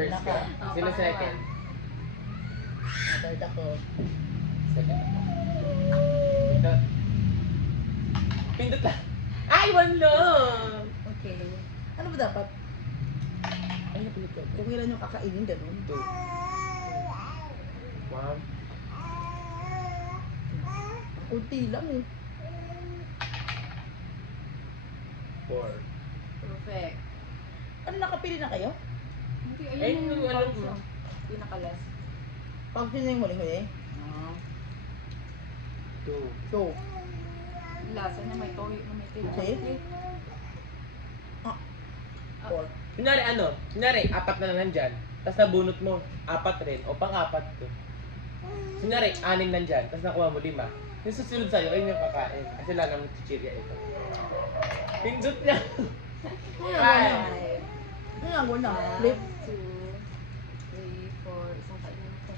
First ka. Sino second? Third ako. Second ako. Pindot. Pindot lang. Ay, one lang! Okay. Ano ba dapat? Ay, napindot ko. Kung ilan yung kakainin, ganun. 2. 1. Kunti lang eh. 4. Perfect. Ano, nakapili na kayo? Hindi, Ay, ayun yung ano pulse mo? mo. Pinakalas. Pag sino yung huling-huli? 2. So, Yung lasa niya may toyo na may Okay. ketchup. four. Kunyari ano? Kunyari, 4 na lang nandyan. Tapos nabunot mo, 4 rin. O pang-4 to. Kunyari, 6 nandyan. Tapos nakuha mo 5. Yung susunod sa'yo, ayun yung kakain. Kasi lalang ng chichirya ito. Pindot niya. Ay. Ano nga mo na? Flip. 1, 2, 3, 4. Isang kain na ito.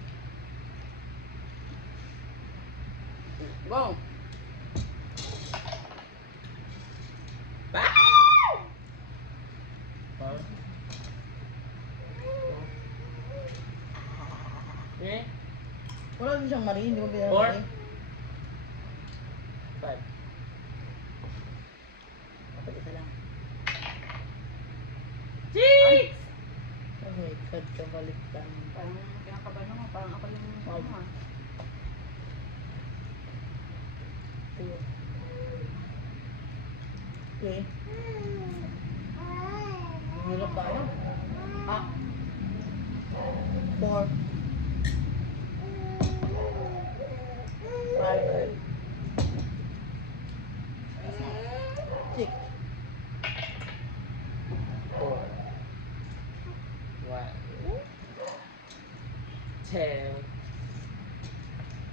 Go! Huh? Eh? Wala din siyang mali, hindi mo 4. pinamali. 5. Dapat isa lang. 6! Okay, sad ka baliktad. Parang kinakabahan mo. Parang ako yung Wow. ano ah. Two. Okay. Hirap tayo. Ah. 4. 5. 6. 4. 1. 10.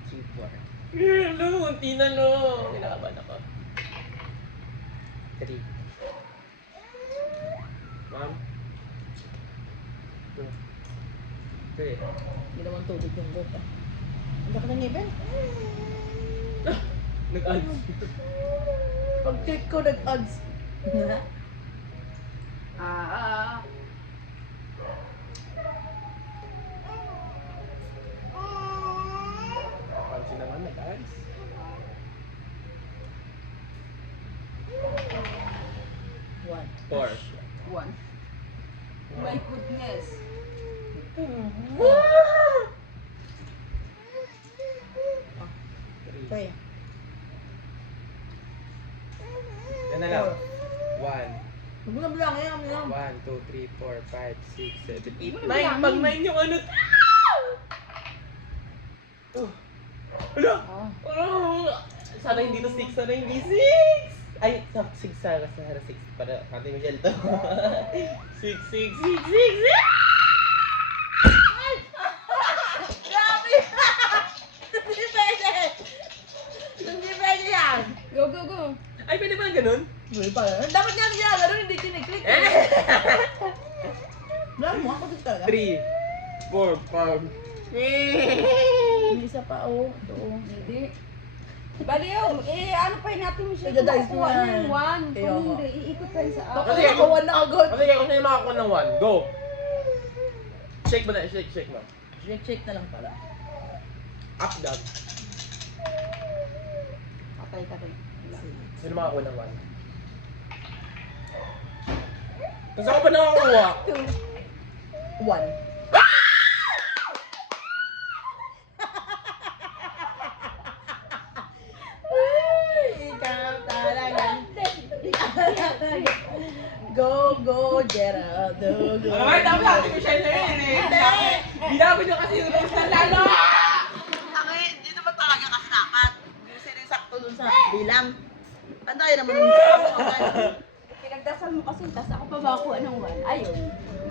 2, 4. Hello, unti na no. Kinakabahan ako. 3. 1. 2. 3. Hindi naman tubig yung goat ah. Ang laki ng ngipin. Nag-ads. Pag-click ko nag-odds. Pansin naman, nag-ads. 1. 4. 1. My goodness. 3. Okay. Yan na lang. 1. Huwag mo na bilangin, kami lang. 1, 2, 3, 4, 5, 6, 7, Hindi mo 8, 9. na bilangin. Pag 9 yung ano. Wala! Oh. Oh! Sana hindi to 6, sana hindi 6! Ay, 6 sana, sana 6. Para natin Michelle to. 6, 6, 6, 6, 6! Grabe! Hindi pwede! Hindi pwede yan! Go, go, go. Ay, pwede ba ganun? Hindi pa yan. Dapat nga ginagano, hindi kiniklik. Eh! Wala mo, ako dito talaga. 3, 4, 5. Hindi isa pa, oh. Ito, oh. Hindi. Bali yun, ano pa yun natin siya kung Ida-dice mo makukuha yan. niya yung 1. Kaya Kung nga. hindi, iikot pa rin sa Ako Kasi yung ako- kawan na agad. Kasi kung sa'yo makakuha ng 1, go! Shake mo na, shake mo. Check na lang pala. Up, down. Patay ka rin. Sino makakuha ng 1? Kung saan ka ba nakakuha? 1. Ikaw talagang Go, go, Gerald. Go. Ay, tama natin ko siya na yun eh. Binago niyo kasi yung rules na lalo. Ako hindi naman talaga kasi dapat. Hindi sila sakto dun sa bilang. Pantayin naman yung Pinagdasal mo kasi, tas ako pa makakuha ng 1. Ayun.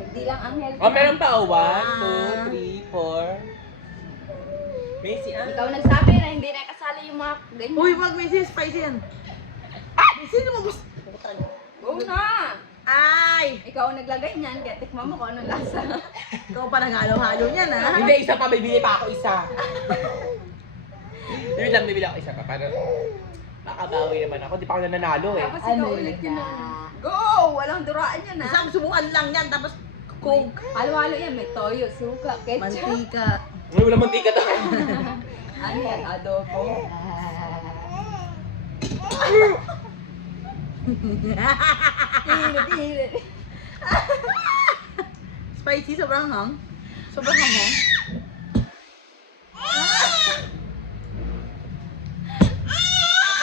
Hindi lang ang healthy. Oh, meron pa. 1, 2, 3, 4. Macy, ah. Ikaw nagsabi na hindi na kasali yung mga ganyan. Uy, wag may spicy yan. Sino mo gusto? Go na! Ay! Ikaw ang naglagay niyan, kaya tikman mo kung anong lasa. Ikaw pa nag-halo-halo niyan, ha? Hindi, isa pa. Bibili pa ako isa. Yun lang, bibili ako isa pa. Para makabawi naman ako. Di pa ako nananalo eh. Tapos Ano ikaw ulit yun yun. na? Go! Walang duraan yan ha. Isang subukan lang yan, tapos Coke. Halo-halo yan. May toyo, suka, ketchup. Mantika. May wala mantika to. Ano yan? Adobo. Hilit. Spicy, sobrang hang. Sobrang hang.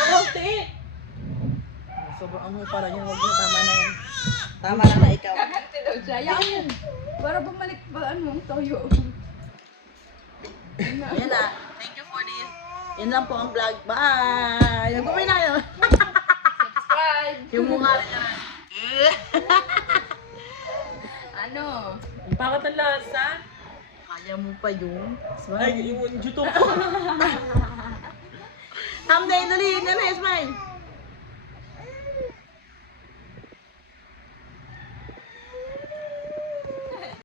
Konti. Sobrang hang para niya. Huwag na, tama na yan. Tama na na ikaw. Kaganti daw siya. Yan. Para bumalik ba ano ang toyo. Yan na. Thank you for this. Yan lang po ang vlog. Bye! Nagpapay na yun. Subscribe. Yung mukha rin na. Ano? Ang pangat ng lasa. Kaya mo pa yun. Ay, yung YouTube. Thumbnail ulit. Yan na, smile.